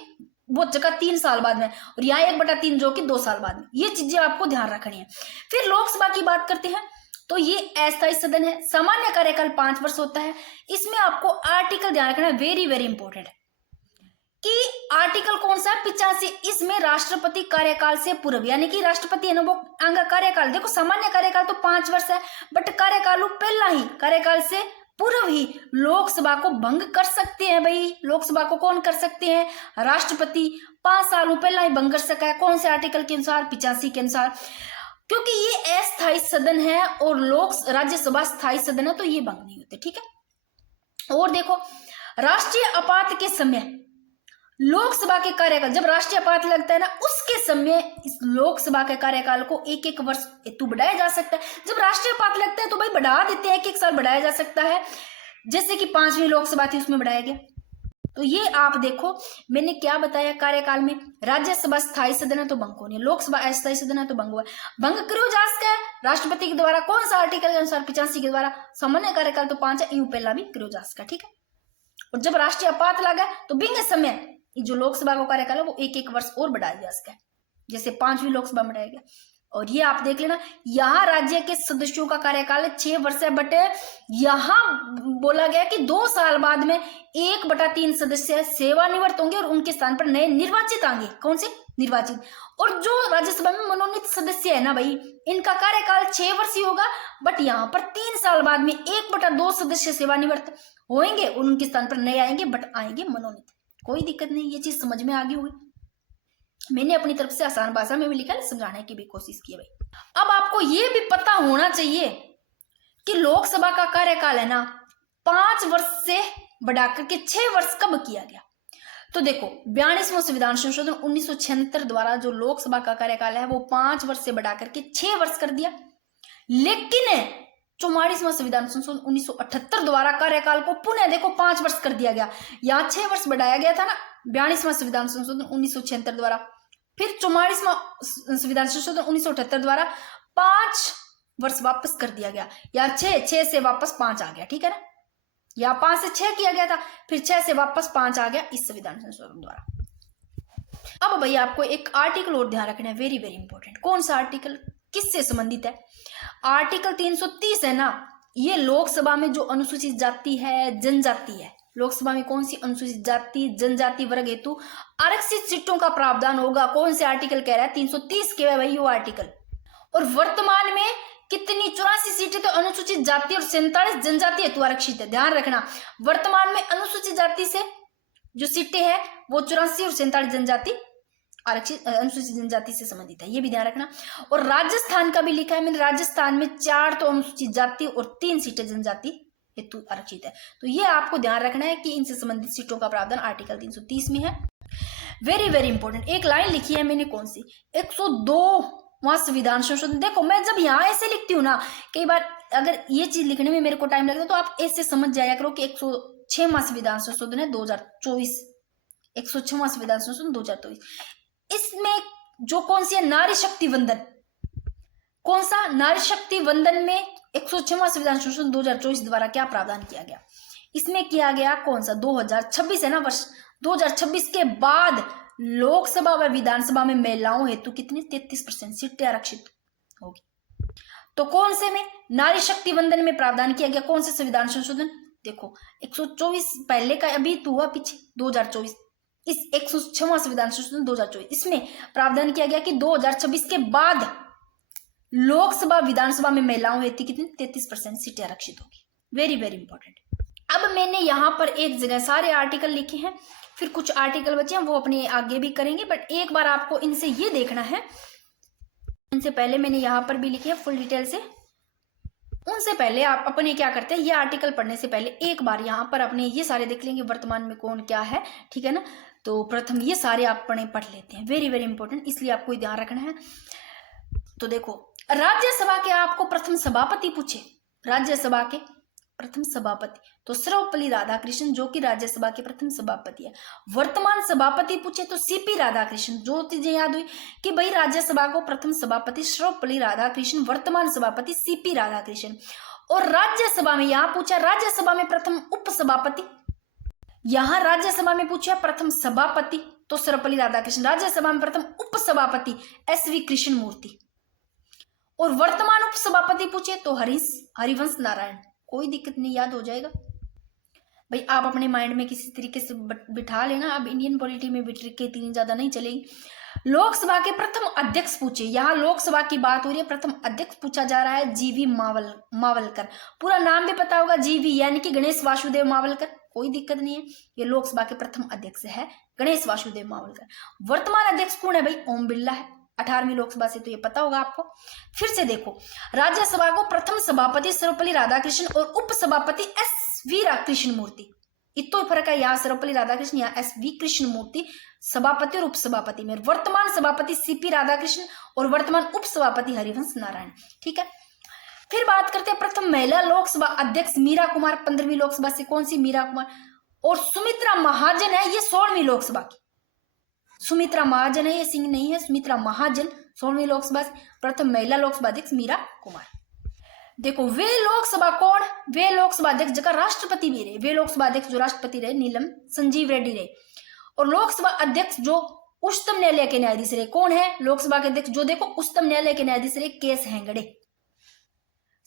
वो जगह 3 साल बाद में, और यहाँ 1/3 जो कि 2 साल बाद में। ये चीजें आपको ध्यान रखनी है। फिर लोकसभा की बात करते हैं, तो ये अस्थायी सदन है, सामान्य कार्यकाल 5 वर्ष होता है। इसमें आपको आर्टिकल ध्यान रखना है, वेरी वेरी इंपॉर्टेंट है कि आर्टिकल कौन सा है, 85। इसमें राष्ट्रपति कार्यकाल से पूर्व, यानी कि राष्ट्रपति है ना वो अंग कार्यकाल, देखो सामान्य कार्यकाल तो 5 वर्ष है, बट कार्यकाल पहला ही कार्यकाल से पूर्व ही लोकसभा को भंग कर सकते हैं भाई। लोकसभा को कौन कर सकते हैं, राष्ट्रपति 5 सालों पहला ही भंग कर सका है, कौन से आर्टिकल के अनुसार, 85 के अनुसार, क्योंकि ये अस्थायी सदन है और राज्यसभा स्थायी सदन है, तो ये भंग नहीं होते, ठीक है। और देखो राष्ट्रीय आपात के समय लोकसभा के कार्यकाल, जब राष्ट्रीय आपात लगता है ना, उसके समय इस लोकसभा के कार्यकाल को 1-1 वर्ष हेतु बढ़ाया जा सकता है। जब राष्ट्रीय आपात लगता है तो भाई बढ़ा देते हैं, 1-1 साल बढ़ाया जा सकता है, जैसे कि 5वीं लोकसभा थी उसमें बढ़ाया गया। तो ये आप देखो मैंने क्या बताया, कार्यकाल में राज्यसभा स्थायी सदन है तो भंग होनी है, लोकसभा अस्थायी सदन है तो भंग हुआ। भंग क्यों जा सकता है, राष्ट्रपति के द्वारा, कौन सा आर्टिकल के अनुसार, 85 के द्वारा। सामान्य कार्यकाल तो 5 है, यूं पहला भी क्यों जा सकता, ठीक है। और जब राष्ट्रीय आपात लगा तो बिंग समय जो लोकसभा का कार्यकाल है वो 1-1 वर्ष और बढ़ाया जा सकता है, जैसे 5वीं लोकसभा में बढ़ाया गया। और ये आप देख लेना, यहाँ राज्य के सदस्यों का कार्यकाल 6 वर्ष है, बट यहाँ बोला गया कि 2 साल बाद में 1/3 सदस्य सेवानिवृत्त होंगे और उनके स्थान पर नए निर्वाचित आएंगे। कौन से निर्वाचित? और जो राज्यसभा में मनोनीत सदस्य है ना भाई, इनका कार्यकाल 6 वर्ष ही होगा, बट यहाँ पर 3 साल बाद में 1/2 सदस्य सेवानिवृत्त होंगे, उनके स्थान पर नए आएंगे, बट आएंगे मनोनीत। कोई दिक्कत नहीं, ये चीज समझ में आ गई होगी। मैंने अपनी तरफ से आसान भाषा में भी लिखा है, समझाने की भी कोशिश की है भाई। अब आपको ये भी पता होना चाहिए कि लोकसभा का कार्यकाल है ना 5 वर्ष से बढ़ाकर के 6 वर्ष कब किया गया। तो देखो 42वां संविधान संशोधन 1976 द्वारा जो लोकसभा का कार्यकाल है वो 5 वर्ष से बढ़ाकर के 6 वर्ष कर दिया। लेकिन 44वां संविधान संशोधन 1978 द्वारा कार्यकाल को पुनः देखो 5 वर्ष कर दिया गया। यहाँ 6 वर्ष बढ़ाया गया था ना 42वां संविधान संशोधन 1976 द्वारा, फिर 44वां संविधान संशोधन 1978 द्वारा 5 वर्ष वापस कर दिया गया। यहाँ 6 से वापस 5 आ गया, ठीक है ना। यहाँ 5 से 6 किया गया था, फिर 6 से वापस 5 आ गया इस संविधान संशोधन द्वारा। अब भैया आपको एक आर्टिकल और ध्यान रखना है, वेरी वेरी इंपॉर्टेंट। कौन सा आर्टिकल, किससे संबंधित है? आर्टिकल 330 है ना, ये लोकसभा में जो अनुसूचित जाति है, जनजाति है, लोकसभा में कौन सी अनुसूचित जाति जनजाति वर्ग हेतु आरक्षित सीटों का प्रावधान होगा। कौन से आर्टिकल कह रहा है? 330 के भाई वो आर्टिकल। और वर्तमान में कितनी 84 सीटें तो अनुसूचित जाति और 47 जनजाति हेतु आरक्षित है। ध्यान रखना, वर्तमान में अनुसूचित जाति से जो सीटें हैं वो 84 और 47 जनजाति आरक्षित अनुसूचित जनजाति से संबंधित है, ये भी ध्यान रखना। और राजस्थान का भी लिखा है मैंने, राजस्थान में 4 तो अनुसूचित जाति और 3 सीटें जनजाति हेतु आरक्षित है। तो ये आपको ध्यान रखना है कि इनसे संबंधित सीटों का प्रावधान आर्टिकल 330 में है। वेरी वेरी इंपॉर्टेंट, एक लाइन लिखी है मैंने, कौन सी? 102वां संविधान संशोधन। देखो मैं जब यहाँ ऐसे लिखती हूँ ना, कई बार अगर ये चीज लिखने में मेरे को टाइम लगता है तो आप ऐसे समझ जाया करो कि 106वां संविधान संशोधन है 2024, 106वां संविधान संशोधन 2024। इसमें जो कौन सी है, नारी शक्ति वंदन, कौन सा? नारी शक्ति वंदन में 106वां संविधान संशोधन 2024 द्वारा क्या प्रावधान किया गया? इसमें किया गया कौन सा? 2026 है ना वर्ष। 2026 के बाद लोकसभा व विधानसभा में महिलाओं हेतु कितनी 33% सीटें आरक्षित होगी। तो कौन से में? नारी शक्ति वंदन में प्रावधान किया गया कौन से संविधान संशोधन? देखो 124 पहले का अभी तो हुआ पीछे 2024, इस 106वां संविधान संशोधन 2024 इसमें प्रावधान किया गया कि 2026 के बाद लोकसभा विधानसभा में महिलाओं हेतु कितनी 33% सीटें आरक्षित होगी। Very very important. अब मैंने यहाँ पर एक जगह सारे आर्टिकल लिखे हैं, फिर कुछ आर्टिकल बचे हैं वो अपने आगे भी करेंगे, बट एक बार आपको इनसे ये देखना है, इनसे पहले मैंने यहाँ पर भी लिखे हैं फुल डिटेल से, उनसे पहले आप अपने क्या करते हैं, ये आर्टिकल पढ़ने से पहले एक बार यहाँ पर अपने ये सारे देख लेंगे वर्तमान में कौन क्या है, ठीक है ना। तो प्रथम ये सारे आप पढ़ लेते हैं, वेरी वेरी इंपॉर्टेंट, इसलिए आपको ध्यान रखना है। तो देखो राज्यसभा के आपको प्रथम सभापति पूछे, राज्यसभा के प्रथम सभापति, तो सर्वपल्ली राधाकृष्णन जो कि राज्यसभा के प्रथम सभापति है। वर्तमान सभापति पूछे तो सीपी राधाकृष्णन, जो चीजें याद हुई कि भाई राज्यसभा को प्रथम सभापति सर्वपल्ली राधाकृष्णन, वर्तमान सभापति सीपी राधाकृष्णन। और राज्यसभा में यहाँ पूछा राज्यसभा में प्रथम उपसभापति, यहाँ राज्यसभा में पूछा प्रथम सभापति तो सर्वपल्ली राधाकृष्णन, राज्यसभा में प्रथम उपसभापति SV कृष्ण मूर्ति, और वर्तमान उपसभापति पूछे तो हरिवंश नारायण। कोई दिक्कत नहीं, याद हो जाएगा भाई, आप अपने माइंड में किसी तरीके से बिठा लेना। अब इंडियन पॉलिटी में भी ट्रिक इतनी ज्यादा नहीं चलेगी। लोकसभा के प्रथम अध्यक्ष पूछे, यहाँ लोकसभा की बात हो रही है, प्रथम अध्यक्ष पूछा जा रहा है GV मावलकर, पूरा नाम भी पता होगा GV यानी कि गणेश वासुदेव मावलकर, कोई दिक्कत नहीं है, ये लोकसभा के प्रथम अध्यक्ष है गणेश वासुदेव मावलकर। वर्तमान अध्यक्ष कौन है भाई? ओम बिरला है, 18वीं लोकसभा से, तो ये पता होगा आपको। फिर से देखो राज्यसभा को प्रथम सभापति सर्वपल्ली राधाकृष्णन और उपसभापति SV कृष्ण मूर्ति, इतना ही फर्क है, यहाँ सर्वपल्ली राधाकृष्णन, यहाँ SV कृष्ण मूर्ति सभापति और उपसभापति में। वर्तमान सभापति CP राधाकृष्णन और वर्तमान उपसभापति हरिवंश नारायण, ठीक है। फिर बात करते हैं प्रथम महिला लोकसभा अध्यक्ष मीरा कुमार, 15वीं लोकसभा से, कौन सी? मीरा कुमार। और सुमित्रा महाजन है, ये 16वीं लोकसभा की, सुमित्रा महाजन है, ये सिंह नहीं है, सुमित्रा महाजन 16वीं लोकसभा से, प्रथम महिला लोकसभा अध्यक्ष मीरा कुमार। देखो वे लोकसभा कौन? वे लोकसभा अध्यक्ष जगह राष्ट्रपति भी रहे, वे लोकसभा अध्यक्ष जो राष्ट्रपति रहे नीलम संजीव रेड्डी रहे। और लोकसभा अध्यक्ष जो उच्चतम न्यायालय के न्यायाधीश रहे, कौन है लोकसभा के अध्यक्ष? जो देखो उच्चतम न्यायालय के न्यायाधीश रहे KS हेगड़े।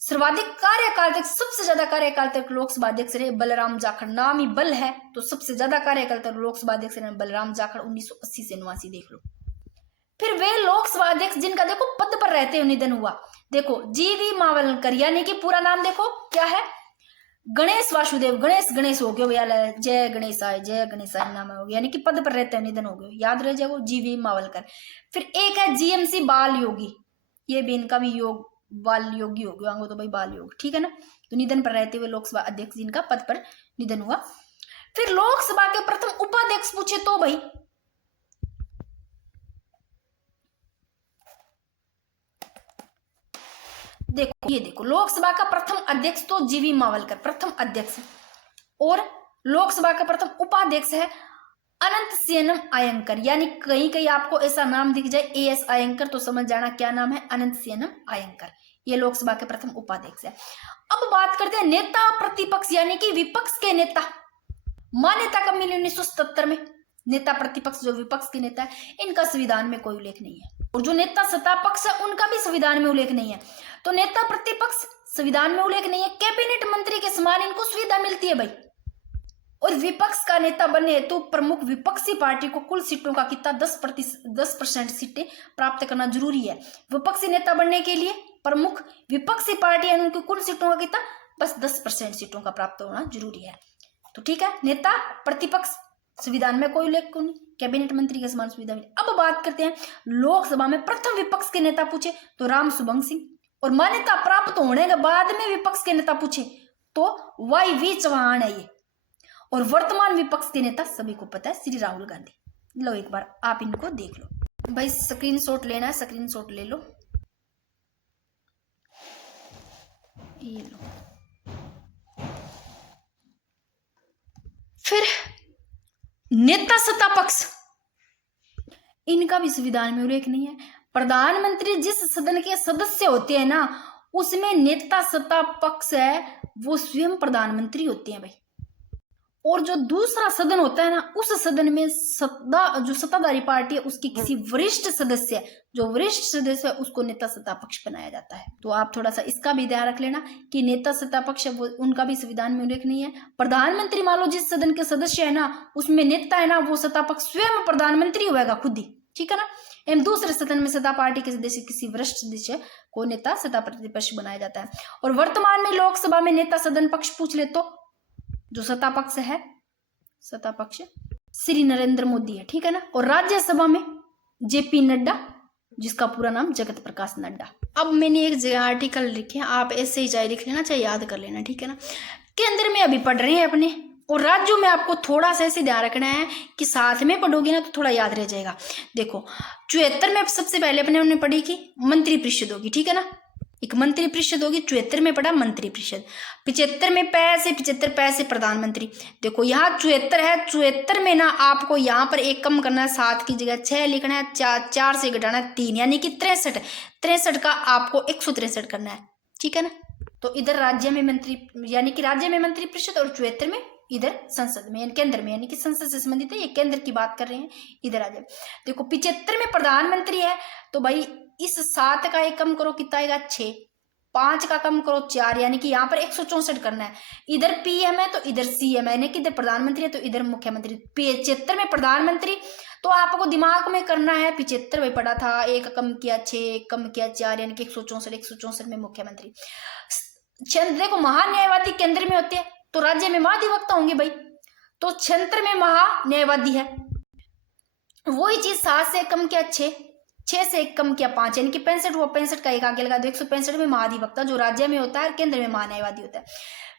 सर्वाधिक कार्यकाल तक, सबसे ज्यादा कार्यकाल तक लोकसभा अध्यक्ष रहे बलराम जाखड़, नाम ही बल है तो सबसे ज्यादा कार्यकाल तक लोकसभा अध्यक्ष रहे बलराम जाखड़, 1980 से 89 देख लो। फिर वे लोकसभा अध्यक्ष जिनका देखो पद पर रहते हुए निधन हुआ, देखो GV मावलकर, यानी कि पूरा नाम देखो क्या है? गणेश वासुदेव, गणेश हो गया भैया, जय गणेशाय नाम हो गया, यानी कि पद पर रहते हुए निधन हो गए, याद रह जाएगा GV मावलकर। फिर एक है GMC बाल योगी, ये भी इनका भी बाल योगी हो गया, तो भाई बाल योग, ठीक है ना। तो निधन पर रहते हुए लोकसभा अध्यक्ष जिनका पद पर निधन हुआ। फिर लोकसभा के प्रथम उपाध्यक्ष पूछे तो भाई देखो, ये देखो लोकसभा का प्रथम अध्यक्ष तो GV मावलकर प्रथम अध्यक्ष, और लोकसभा का प्रथम उपाध्यक्ष है अनंत सेनम अयंकर, यानी कहीं कहीं आपको ऐसा नाम दिख जाए AS अयंकर तो समझ जाना क्या नाम है, अनंत सेनम अयंकर, ये लोकसभा के प्रथम उपाध्यक्ष है। अब बात करते हैं नेता प्रतिपक्ष यानी कि विपक्ष के नेता, मान्यता कब मिली? 1977 में। नेता प्रतिपक्ष जो विपक्ष के नेता है, इनका संविधान में कोई उल्लेख नहीं है, और जो नेता सत्ता पक्ष है उनका भी संविधान में उल्लेख नहीं है। तो नेता प्रतिपक्ष संविधान में उल्लेख नहीं है, कैबिनेट मंत्री के समान इनको सुविधा मिलती है भाई। और विपक्ष का नेता बनने हेतु प्रमुख विपक्षी पार्टी को कुल सीटों का कितना 10% सीटें प्राप्त करना जरूरी है। विपक्षी नेता बनने के लिए प्रमुख विपक्षी पार्टी है उनकी कुल सीटों का कितना बस 10% सीटों का प्राप्त होना जरूरी है। तो ठीक है, नेता प्रतिपक्ष संविधान में कोई उल्लेख नहीं, कैबिनेट मंत्री के समान सुविधा मिली। अब बात करते हैं लोकसभा में प्रथम विपक्ष के नेता पूछे तो राम सुभंग सिंह, और मान्यता प्राप्त होने के बाद में विपक्ष के नेता पूछे तो YV चौहान है ये, और वर्तमान विपक्ष के नेता सभी को पता है श्री राहुल गांधी। लो एक बार आप इनको देख लो भाई, स्क्रीनशॉट लेना है, स्क्रीनशॉट ले लो, ये लो। फिर नेता सत्ता पक्ष, इनका भी संविधान में उल्लेख नहीं है। प्रधानमंत्री जिस सदन के सदस्य होते हैं ना, उसमें नेता सत्ता पक्ष है वो स्वयं प्रधानमंत्री होते हैं भाई। और जो दूसरा सदन होता है ना, उस सदन में जो सत्ताधारी पार्टी है उसकी किसी वरिष्ठ सदस्य है, जो वरिष्ठ सदस्य है उसको नेता सत्ता पक्ष बनाया जाता है। तो आप थोड़ा सा इसका भी ध्यान रख लेना कि नेता सत्ता पक्ष है वो उनका भी संविधान में उल्लेख नहीं है। प्रधानमंत्री मान लो जिस सदन के सदस्य है ना, उसमें नेता है ना वो सत्ता पक्ष स्वयं प्रधानमंत्री होगा खुद ही, ठीक है ना। एवं दूसरे सदन में सत्ता पार्टी के सदस्य किसी वरिष्ठ सदस्य को नेता सत्ता प्रतिपक्ष बनाया जाता है। और वर्तमान में लोकसभा में नेता सदन पक्ष पूछ ले तो जो सत्ता पक्ष है, सत्ता पक्ष श्री नरेंद्र मोदी है, ठीक है ना। और राज्यसभा में जेपी नड्डा, जिसका पूरा नाम जगत प्रकाश नड्डा। अब मैंने एक जगह आर्टिकल लिखे, आप ऐसे ही चाहे लिख लेना चाहे याद कर लेना, ठीक है ना। केंद्र में अभी पढ़ रहे हैं अपने, और राज्यों में आपको थोड़ा सा ऐसे ध्यान रखना है कि साथ में पढ़ोगे ना तो थोड़ा याद रह जाएगा। देखो 74 में सबसे पहले अपने हमने पढ़ी कि मंत्री परिषद होगी, ठीक है ना, एक मंत्री परिषद होगी। 74 में पढ़ा मंत्री परिषद। 75 में पैसे 75 पैसे प्रधानमंत्री। देखो यहाँ 74 है, 74 में ना आपको यहाँ पर एक कम करना है, 7 की जगह 6 लिखना है, 4 से घटाना है 3, यानी कि 63 का आपको 163 करना है, ठीक है ना। तो इधर राज्य में मंत्री, यानी कि राज्य में मंत्री परिषद, और 74 में इधर संसद में केंद्र में, यानी कि संसद से संबंधित है, ये केंद्र की बात कर रहे हैं, इधर राज्य। देखो 75 में प्रधानमंत्री है तो भाई इस 7 का एक कम करो कितना आएगा 6, 5 का कम करो 4, यानी कि यहाँ पर 164 करना है। इधर पीएम है तो इधर सीएम है, यानी कि इधर प्रधानमंत्री है तो इधर मुख्यमंत्री। 75 में प्रधानमंत्री तो आपको दिमाग में करना है, 75 में पढ़ा था, 1 कम किया 6, 1 कम किया 4, यानी कि 164 में मुख्यमंत्री। देखो महान्यायवादी केंद्र में होते हैं तो राज्य में महाधिवक्ता होंगे भाई, तो क्षेत्र में महान्यायवादी है। वही चीज 7 से कम किया 6, 6 से 1 कम किया 5, यानी कि 65 हुआ, 65 का एक आगे लगा दो, 165 में महाधिवक्ता जो राज्य में होता है, केंद्र में महान्यायवादी होता है।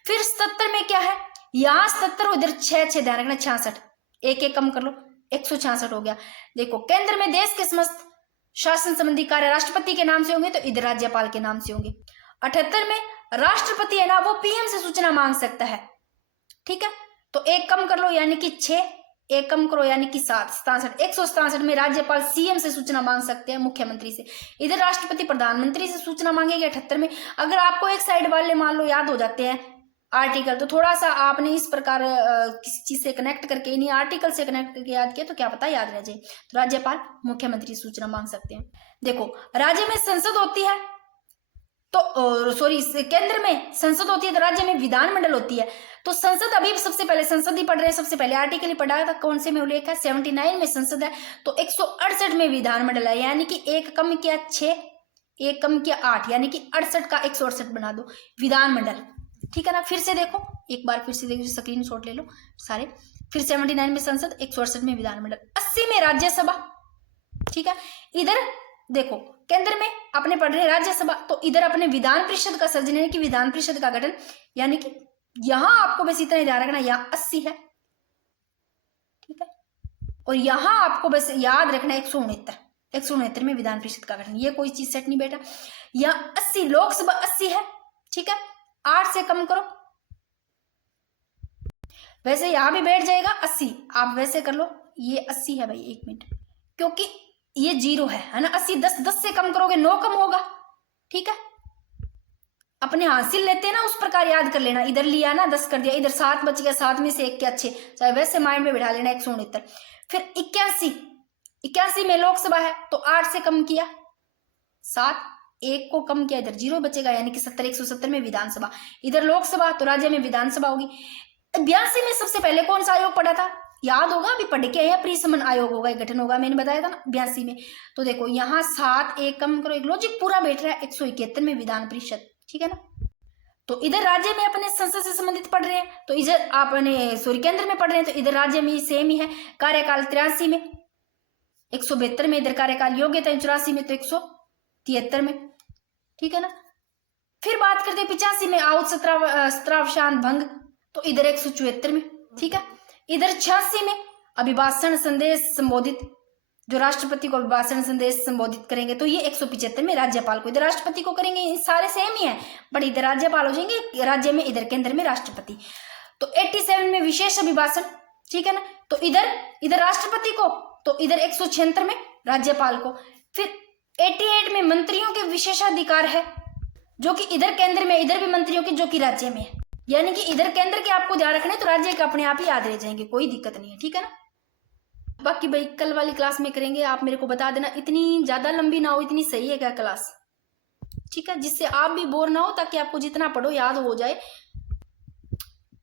फिर 77 में क्या है, यहाँ 77 इधर 6 ध्यान रखना, 66, 1 कम कर लो 166 हो गया। देखो केंद्र में देश के समस्त शासन संबंधी कार्य राष्ट्रपति के नाम से होंगे तो इधर राज्यपाल के नाम से होंगे। 78 में राष्ट्रपति है ना वो पीएम से सूचना मांग सकता है, ठीक है, तो 1 कम कर लो यानी कि 6, 1 कम करो यानी कि 7, 67, 167 में राज्यपाल सीएम से सूचना मांग सकते हैं, मुख्यमंत्री से। इधर राष्ट्रपति प्रधानमंत्री से सूचना मांगेंगे 78 में। अगर आपको एक साइड वाले मान लो याद हो जाते हैं आर्टिकल, तो थोड़ा सा आपने इस प्रकार किसी चीज से कनेक्ट करके, इन्हीं आर्टिकल से कनेक्ट करके याद किया तो क्या पता याद रह जाए। तो राज्यपाल मुख्यमंत्री से सूचना मांग सकते हैं। देखो राज्य में संसद होती है तो सॉरी केंद्र में संसद होती है तो राज्य में विधानमंडल होती है। तो संसद अभी सबसे पहले संसद ही पढ़ रहे हैं, सबसे पहले आर्टिकल ही पढ़ा था, कौन से में उल्लेख है 79 में संसद है तो 168 में विधानमंडल है, यानी कि 1 कम किया 6, 1 कम किया 8, यानी कि 68 का 168 बना दो विधानमंडल, ठीक है ना। फिर से देखो एक बार फिर से देखो, स्क्रीन शॉट ले लो सारे। फिर 79 में संसद, 168 में विधानमंडल, 80 में राज्यसभा, ठीक है। इधर देखो केंद्र में अपने पढ़ रहे राज्यसभा तो इधर अपने विधान परिषद का सर्जन यानी कि विधान परिषद का गठन, यानी कि यहां आपको बस इतना ध्यान रखना, यहाँ 80 है, ठीक है, और यहां आपको बस याद रखना 169 में विधान परिषद का गठन, ये कोई चीज सेट नहीं बेटा। यहाँ 80 लोकसभा 80 है, ठीक है, 8 से कम करो, वैसे यहां भी बैठ जाएगा 80, आप वैसे कर लो, ये 80 है भाई, 1 मिनट, क्योंकि ये 0 है ना, 80 10 से कम करोगे 9 कम होगा, ठीक है, अपने हासिल लेते हैं ना उस प्रकार याद कर लेना। इधर लिया ना 10 कर दिया, इधर 7 बच गया, 7 में से 1 क्या 6, चाहे वैसे माइंड में बिठा लेना 169। फिर 81 में लोकसभा है तो 8 से कम किया 7, 1 को कम किया, इधर 0 बचेगा, यानी कि 70, 170 में विधानसभा। इधर लोकसभा तो राज्य में विधानसभा होगी। 82 में सबसे पहले कौन सा आयोग पढ़ा था, याद होगा, अभी पढ़ के आया, प्रीसमन आयोग होगा, गठन होगा, मैंने बताया था ना 82 में। तो देखो यहाँ 7, 1 कम करो, एक लॉजिक पूरा बैठ रहा है, 171 में विधान परिषद, ठीक है ना। तो इधर राज्य में अपने संसद से संबंधित पढ़ रहे हैं तो इधर आपने सॉरी केंद्र में पढ़ रहे हैं तो इधर राज्य में सेम ही है। कार्यकाल 83 में, 172 में इधर कार्यकाल योग्यता, 84 में तो 173 में, ठीक है ना। फिर बात करते हैं 85 में आउट सत्रावसान भंग, तो इधर 174 में, ठीक है। इधर 86 में अभिभाषण संदेश संबोधित, जो राष्ट्रपति को अभिभाषण संदेश संबोधित करेंगे तो ये 175 में राज्यपाल को, इधर राष्ट्रपति को करेंगे, सारे सेम ही है, बट इधर राज्यपाल हो जाएंगे राज्य में, इधर केंद्र में राष्ट्रपति। तो 87 में विशेष अभिभाषण, ठीक है ना, तो इधर राष्ट्रपति को, तो इधर 176 में राज्यपाल को। फिर 88 में मंत्रियों के विशेषाधिकार है, जो कि इधर केंद्र में, इधर भी मंत्रियों के, जो कि राज्य में है। यानी कि इधर केंद्र के आपको ध्यान रखने, तो राज्य के अपने आप ही याद रह जाएंगे, कोई दिक्कत नहीं है, ठीक है ना। बाकी भाई कल वाली क्लास में करेंगे, आप मेरे को बता देना, इतनी ज्यादा लंबी ना हो, इतनी सही है क्या क्लास, ठीक है, जिससे आप भी बोर ना हो, ताकि आपको जितना पढ़ो याद हो जाए,